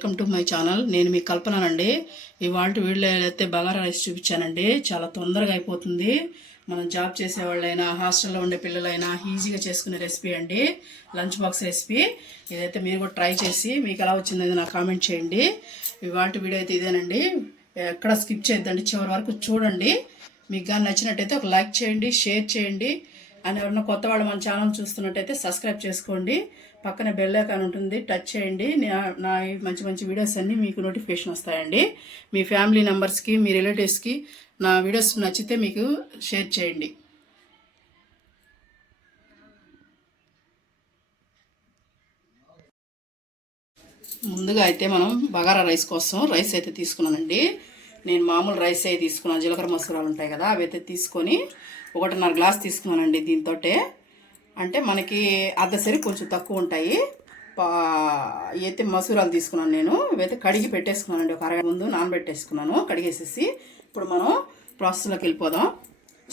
Welcome to my channel. నేను మీ కల్పనానండి. ఇవాళ video అయితే బగారా రైస్ చూపించానండి చాలా తొందరగా అయిపోతుంది. మనం జాబ్ చేసేవాళ్ళైనా హాస్టల్లో ఉండే పిల్లలైనా ఈజీగా చేసుకునే రెసిపీ అండి లంచ్ బాక్స్ రెసిపీ. ఇదైతే మీరు కూడా ట్రై చేసి మీకు ఎలా వచ్చింది నాకు కామెంట్ చేయండి. ఇవాళ వీడియో అయితే ఇదేనండి. ఎక్కడ స్కిప్ చేయొద్దండి చివరి వరకు చూడండి. మీకు కానీ నచ్చినట్టయితే ఒక లైక్ చేయండి షేర్ చేయండి. అని ఎవరన్నా కొత్త వాళ్ళు మన ఛానల్ చూస్తున్నట్టయితే సబ్స్క్రైబ్ చేసుకోండి. పక్కన బెల్ ఐకాన్ ఉంటుంది టచ్ చేయండి. నా- నా ఈ మంచి మంచి వీడియోస్ అన్నీ మీకు నోటిఫికేషన్ వస్తాయండి. మీ ఫ్యామిలీ మెంబర్స్కి మీ రిలేటివ్స్కి నా వీడియోస్ నచ్చితే మీకు షేర్ చేయండి. ముందుగా అయితే మనం బగారా రైస్ కోసం రైస్ అయితే తీసుకున్నానండి. నేను మామూలు రైస్ అయితే తీసుకున్నాను జీలకర్ర మసూరాలు ఉంటాయి కదా అవి అయితే తీసుకొని ఒకటిన్నర గ్లాస్ తీసుకున్నానండి దీంతో అంటే మనకి అర్ధసరి కొంచెం తక్కువ ఉంటాయి. పా అయితే మసూరాలు తీసుకున్నాను నేను. ఇవైతే కడిగి పెట్టేసుకున్నానండి. ఒక అరగంట ముందు నానబెట్టేసుకున్నాను. కడిగేసేసి ఇప్పుడు మనం ప్రాసెస్లోకి వెళ్ళిపోదాం.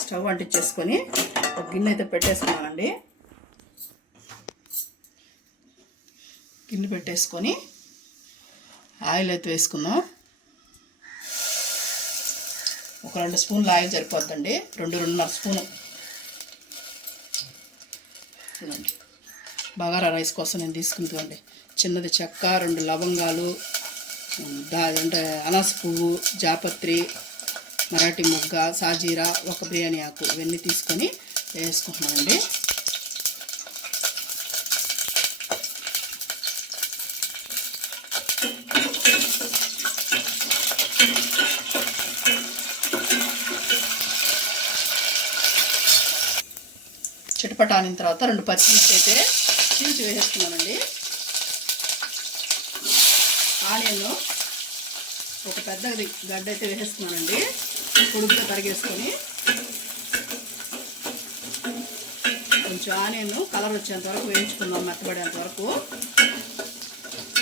స్టవ్ అంటించేసుకొని ఒక గిన్నె అయితే పెట్టేసుకున్నానండి. గిన్నె పెట్టేసుకొని ఆయిల్ అయితే వేసుకుందాం. ఒక రెండు స్పూన్లు ఆయిల్ సరిపోద్దండి. రెండు రెండున్నర స్పూను. చూడండి బగారా రైస్ కోసం నేను తీసుకుంటామండి చిన్నది చెక్క రెండు లవంగాలు దా అంటే అనాస పువ్వు జాపత్రి మరాఠీ మొగ్గ సాజీరా ఒక బిర్యానీ ఆకు ఇవన్నీ తీసుకొని వేసుకుంటున్నామండి చిటపట తర్వాత రెండు పచ్చిమిర్చి అయితే చీల్చి వేసేస్తున్నానండి. ఆనియన్ ఒక పెద్దది గడ్డ అయితే వేసేస్తున్నానండి. పొడుగుగా తరిగేసుకొని కొంచెం ఆనియన్ కలర్ వచ్చేంత వరకు వేయించుకుందాం మెత్తబడేంత వరకు.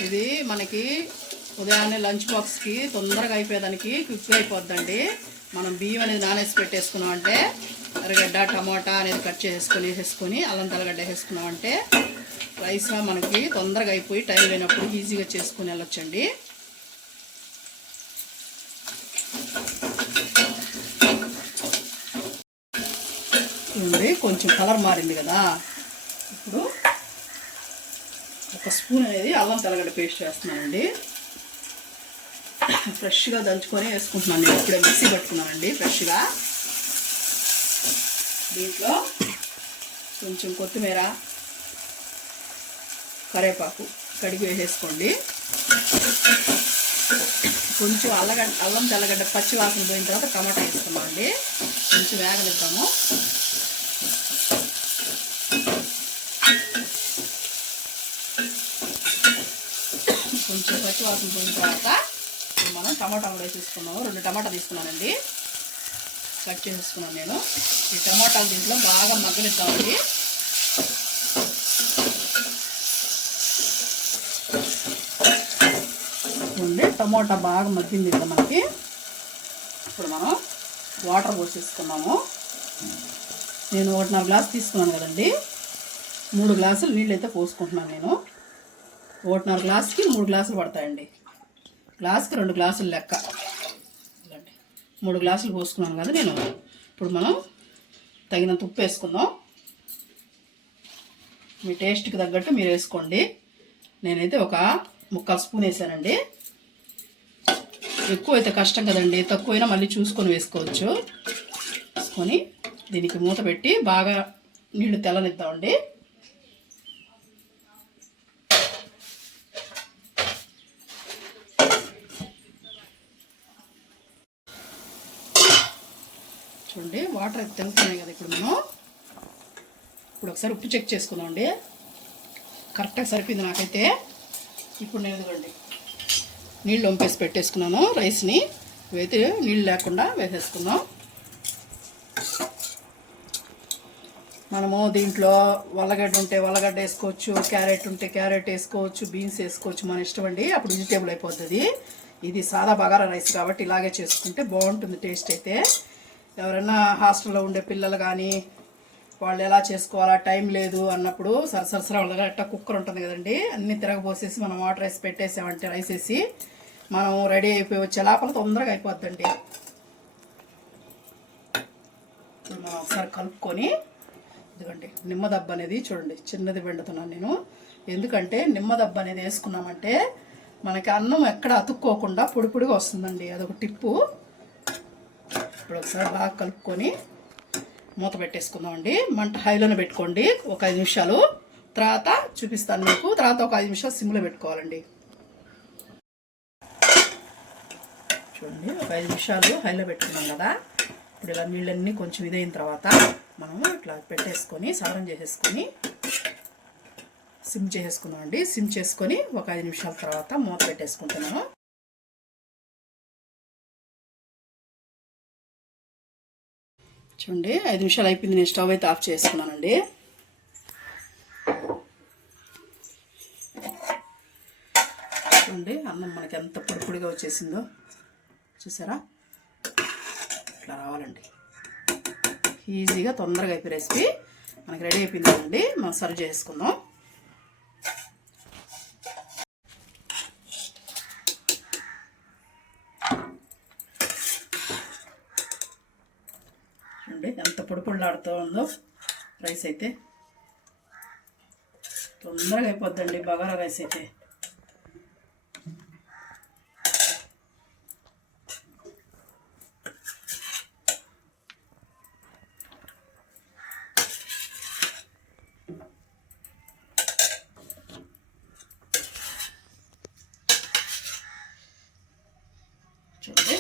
ఇది మనకి ఉదయాన్నే లంచ్ బాక్స్కి తొందరగా అయిపోయేదానికి క్విక్గా అయిపోద్దండి. మనం బియ్యం అనేది నానేసి పెట్టేసుకున్నాం అంటే ఎర్రగడ్డ టమాటా అనేది కట్ చేసుకొని వేసేసుకొని అల్లం తలగడ్డ వేసుకున్నామంటే రైస్ మనకి తొందరగా అయిపోయి టైం లేనప్పుడు ఈజీగా చేసుకుని వెళ్ళొచ్చండి. చూడండి కొంచెం కలర్ మారింది కదా. ఇప్పుడు ఒక స్పూన్ అనేది అల్లం తెల్లగడ్డ పేస్ట్ వేస్తున్నానండి ఫ్రెష్గా దంచుకొని వేసుకుంటున్నాను నేను. ఇప్పుడే మిక్సీ పట్టుకున్నానండి ఫ్రెష్గా. దీంట్లో కొంచెం కొత్తిమీర కరివేపాకు కడిగి వేసేసుకోండి. కొంచెం అల్లగడ్డ అల్లం తెల్లగడ్డ పచ్చి వాసన పోయిన తర్వాత టమాటా వేసుకున్నామండి కొంచెం వేగనిద్దాము. కొంచెం పచ్చి వాసన పోయిన తర్వాత మనం టమాటా కూడా వేసేసుకున్నాము. రెండు టమాటా తీసుకున్నానండి. కట్ చేసుకున్నాను నేను. ఈ టమాటాలు దీంట్లో బాగా మగ్గనిద్దామండి. ఉంది టమాటా బాగా మగ్గింది కదా మనకి. ఇప్పుడు మనం వాటర్ పోసేసుకున్నాము నేను ఒకటిన్నర గ్లాస్ తీసుకున్నాను కదండి. మూడు గ్లాసులు నీళ్ళు అయితే పోసుకుంటున్నాను నేను. ఒకటిన్నర గ్లాస్కి మూడు గ్లాసులు పడతాయండి. గ్లాస్కి రెండు గ్లాసులు లెక్క. మూడు గ్లాసులు పోసుకున్నాను కదా నేను. ఇప్పుడు మనం తగినంత ఉప్పు వేసుకుందాం. మీ టేస్ట్కి తగ్గట్టు మీరు వేసుకోండి. నేనైతే ఒక ముక్కలు స్పూన్ వేసానండి. ఎక్కువ అయితే కష్టం కదండి. తక్కువైనా మళ్ళీ చూసుకొని వేసుకోవచ్చు. వేసుకొని దీనికి మూత పెట్టి బాగా నీళ్ళు తెల్లనిద్దామండి చూడండి వాటర్ తెలుస్తున్నాయి కదా ఇప్పుడు మనం. ఇప్పుడు ఒకసారి ఉప్పు చెక్ చేసుకుందామండి కరెక్ట్గా సరిపోయింది నాకైతే. ఇప్పుడు నేను ఇదిగోండి నీళ్ళు వంపేసి పెట్టేసుకున్నాను రైస్ని. వేతి నీళ్ళు లేకుండా వేసేసుకుందాం. మనము దీంట్లో వల్లగడ్డ ఉంటే వల్లగడ్డ వేసుకోవచ్చు క్యారెట్ ఉంటే క్యారెట్ వేసుకోవచ్చు బీన్స్ వేసుకోవచ్చు మన ఇష్టం అండి. అప్పుడు వెజిటేబుల్ అయిపోతుంది. ఇది సాదా బగారా రైస్ కాబట్టి ఇలాగే చేసుకుంటే బాగుంటుంది టేస్ట్ అయితే. ఎవరైనా హాస్టల్లో ఉండే పిల్లలు కానీ వాళ్ళు ఎలా చేసుకోవాలా టైం లేదు అన్నప్పుడు సరసరసర వాళ్ళ అట్ట కుక్కర్ ఉంటుంది కదండి అన్నీ తిరగబోసేసి మనం వాటర్ వేసి పెట్టేసామంటే రైస్ వేసి మనం రెడీ అయిపోయి వచ్చే లోపల తొందరగా అయిపోద్దండి. మనం ఒకసారి కలుపుకొని ఇదిగోండి నిమ్మదబ్బ అనేది చూడండి చిన్నది పెడుతున్నాను నేను. ఎందుకంటే నిమ్మదబ్బ అనేది వేసుకున్నామంటే మనకి అన్నం ఎక్కడ అతుక్కోకుండా పొడి పొడిగా వస్తుందండి అదొక టిప్పు. ఇప్పుడు ఒకసారి బాగా కలుపుకొని మూత పెట్టేసుకుందామండి. మంట హైలోనే పెట్టుకోండి. ఒక ఐదు నిమిషాలు. తర్వాత చూపిస్తాను మీకు. తర్వాత ఒక ఐదు నిమిషాలు సిమ్లో పెట్టుకోవాలండి. చూడండి ఒక ఐదు నిమిషాలు హైలో పెట్టుకున్నాం కదా. ఇప్పుడు ఇలా నీళ్ళన్నీ కొంచెం ఇదైన తర్వాత మనం ఇట్లా పెట్టేసుకొని సారం చేసేసుకొని సిమ్ చేసేసుకున్నాం అండి సిమ్ చేసుకొని ఒక ఐదు నిమిషాల తర్వాత మూత పెట్టేసుకుంటున్నాను. చూడండి. ఐదు నిమిషాలు అయిపోయింది. నేను స్టవ్ అయితే ఆఫ్ చేసుకున్నానండి. చూడండి. అన్నం మనకి ఎంత పొడిపొడిగా వచ్చేసిందో చూసారా? ఇట్లా రావాలండి. ఈజీగా తొందరగా అయిపోయి రెసిపీ మనకి రెడీ అయిపోయిందండి. మనం సర్వ్ చేసుకుందాం చూడండి ఎంత పొడి పొడిలాడుతూ ఉందో రైస్ అయితే. తొందరగా అయిపోద్దండి బగారా రైస్ అయితే. చూడండి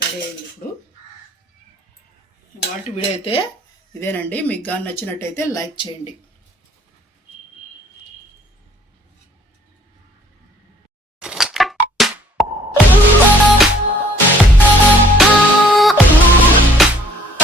రెడీ అయింది ఇప్పుడు. వాటి వీడియో అయితే ఇదేనండి. మీకు కానీ నచ్చినట్టయితే లైక్ చేయండి.